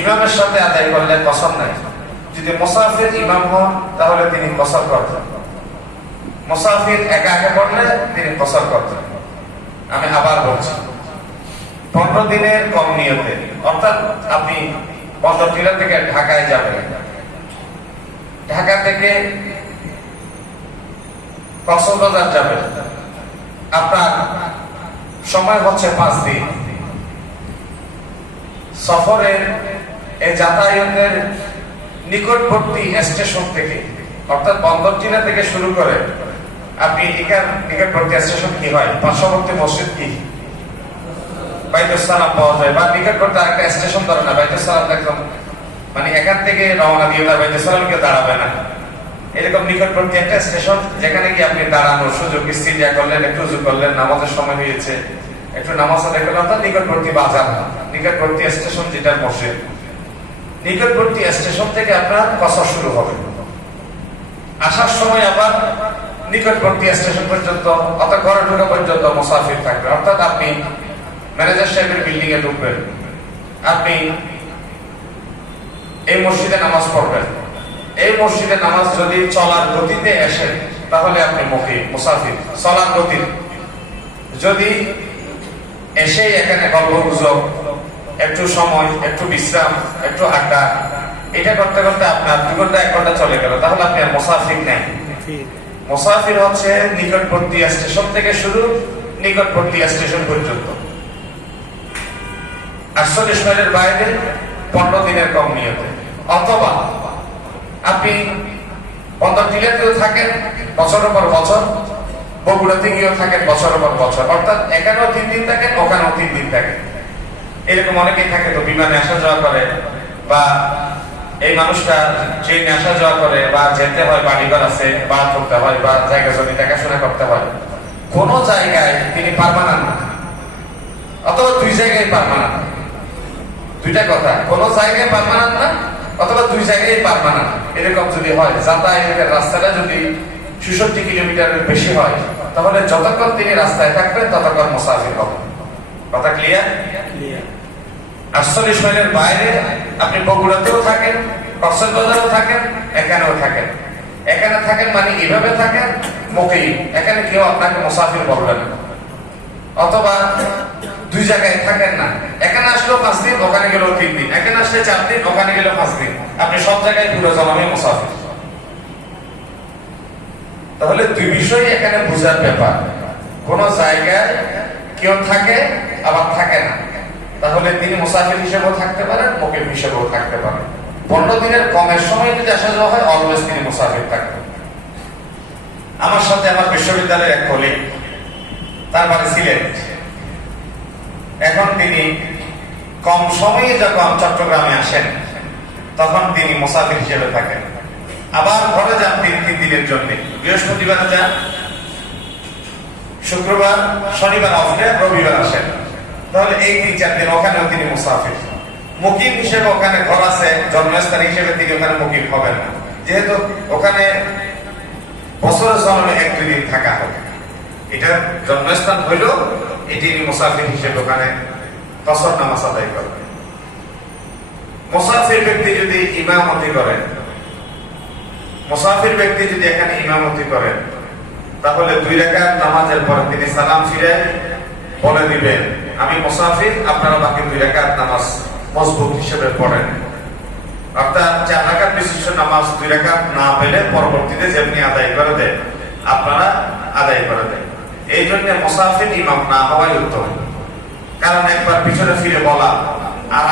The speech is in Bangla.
ইমামের সাথে আদায় করলে কসর নাই। যদি মুসাফির ইমাম হন তাহলে তিনি কসর করতেন, মুসাফির একা একা পড়লে তিনি কসর করতেন। আমি আবার বলছি, 15 দিনের কম নিয়তে, অর্থাৎ আপনি বন্দরটিলা থেকে ঢাকায় যাবেন, ঢাকা থেকে কক্সবাজার যাবেন, আপনার সময় হচ্ছে 5 দিন। সফরের এই যাতায়াতের নিকটবর্তী স্টেশন থেকে, অর্থাৎ বন্দরটিলা থেকে শুরু করে আপনি নিকটবর্তী স্টেশন কি হয়, পার্শ্ববর্তী মসজিদ কি বাইতুস সালাম পাওয়া যায়, বা নিকটবর্তী আরেকটা স্টেশন ধরে না, বাইতুস সালাম একদম মানে এখান থেকে রওনা দিয়ে তার বাইতুস সালামকে দাঁড়াবে না, এরকম নিকটবর্তী একটা স্টেশন যেখানে কি আপনি দাঁড়ানোর সুযোগ, ইস্তিনজা করলেন, একটু উযু করলেন, নামাজের সময় হয়েছে, একটু নামাজ আদায় করলেন, অর্থাৎ নিকটবর্তী বাজার, নিকটবর্তী স্টেশন যেটা মসজিদ, নিকটবর্তী স্টেশন থেকে আপনার কসর শুরু হবে। আসার সময় আবার নিকটবর্তী স্টেশন পর্যন্ত অর্থাৎ ঘরে ঢোকা পর্যন্ত মুসাফির থাকবে। অর্থাৎ আপনি ম্যানেজার সাহেবের বিল্ডিং এ ঢুকবেন, আপনি এই মসজিদে নামাজ পড়বেন, এই মসজিদে নামাজ যদি চলার গতিতে আসে তাহলে আপনি মুসাফির। চলার গতি যদি এসে এখানে গল্প গুজব, একটু সময়, একটু বিশ্রাম, একটু আড্ডা, এটা করতে করতে আপনার 2 ঘন্টা 1 ঘন্টা চলে গেল, তাহলে আপনি আর মুসাফির নেই। মুসাফির হচ্ছে নিকটবর্তী স্টেশন থেকে শুরু, নিকটবর্তী স্টেশন পর্যন্ত। 48 মাইলের বাইরে 15 দিনের কম নিয়তে। অথবা আপনি বন্দরটিলাতেও থাকেন বছরের পর বছর, বগুড়াতে গিয়েও থাকেন বছরের পর বছর, অর্থাৎ এখানেও 3 দিন থাকেন, ওখানেও 3 দিন থাকেন। এরকম অনেকেই থাকে তো, বিমানে আসা যাওয়া করে, বা এই মানুষটা ট্রেনে আসা যাওয়া করে, বা যেতে হয়, বাড়িঘর আছে, বাড়া করতে হয়, বা জায়গা জমি দেখাশোনা করতে হয়। কোন জায়গায় তিনি পার্মানেন্ট না, অথবা 2 জায়গায় পার্মানেন্ট। 2টা কথা, কোন জায়গায় পার্মানেন্ট না অথবা 2 জায়গায় পার্মানেন্ট। এরকম যদি হয়, যাতায়াতের রাস্তাটা যদি 66 কিলোমিটারের বেশি হয়, তাহলে যতক্ষণ তিনি রাস্তায় থাকবেন ততক্ষণ মুসাফির হবেন। কথা ক্লিয়ার? 48 মাইলের বাইরে আপনি বগুড়াতেও থাকেন, কক্সবাজারেও থাকেন, এখানেও থাকেন। এখানে থাকেন মানে এভাবে থাকেন মুকিম, এখানে কেউ আপনাকে মুসাফির বলবে না। অথবা 2 জায়গায় থাকেন না, এখানে আসলেও 5 দিন, ওখানে গেলেও 3 দিন, এখানে আসলে 4 দিন, ওখানে গেলেও 5 দিন, আপনি সব জায়গায় পুরো জনমে মুসাফির। তাহলে 2 বিষয় এখানে বোঝার ব্যাপার। কোন জায়গায় কেউ থাকে আবার থাকে না, তাহলে তিনি মুসাফির হিসেবেও থাকতে পারেন, মুকিম হিসেবেও থাকতে পারেন। 15 দিনের কমের সময় যদি আসা যাওয়া হয়, অলওয়েজ তিনি মুসাফির থাকবেন। আমার সাথে আমার বিশ্ববিদ্যালয়ের এক কলিগ, তার বাড়ি সিলেট। এখন তিনি কম সময়ে যখন চট্টগ্রামে আসেন, তখন তিনি মুসাফির হিসেবে থাকেন। আবার ঘরে যান 3 দিনের জন্য, বৃহস্পতিবার যান, শুক্রবার শনিবার অফ ডে, রবিবার আসেন, তাহলে এই 3-4 দিন ওখানেও তিনি মুসাফির। মুকিম হিসেবে ওখানে ঘর আছে, জন্মস্থান হিসেবে তিনি ওখানে মুকিম হবেন না, যেহেতু ওখানে বছরের জন্মে 1-2 দিন থাকা হবে। এটা জন্মস্থান হইল, এটি মুসাফির হিসেবে ওখানে কসর নামাজ আদায় করবে। মুসাফির ব্যক্তি যদি ইমামতি করেন, মুসাফির ব্যক্তি যদি এখানে ইমামতি করেন, তাহলে 2 রাকাত নামাজের পরে তিনি সালাম ফিরে বলে দিবেন, আমি মুসাফির, আপনারা বাকি 2 রাকাত নামাজ মজবুত হিসেবে পড়েন। অর্থাৎ 4 রাকাত বিশিষ্ট নামাজ 2 রাকাত না পেলে পরবর্তীতে যেমনি আদায় করে দেন, আপনারা আদায় করে দেন। এই জন্য মুসাফির ইমাম না হওয়াই উত্তম, কারণ একবার পিছনে ফিরে বলা আর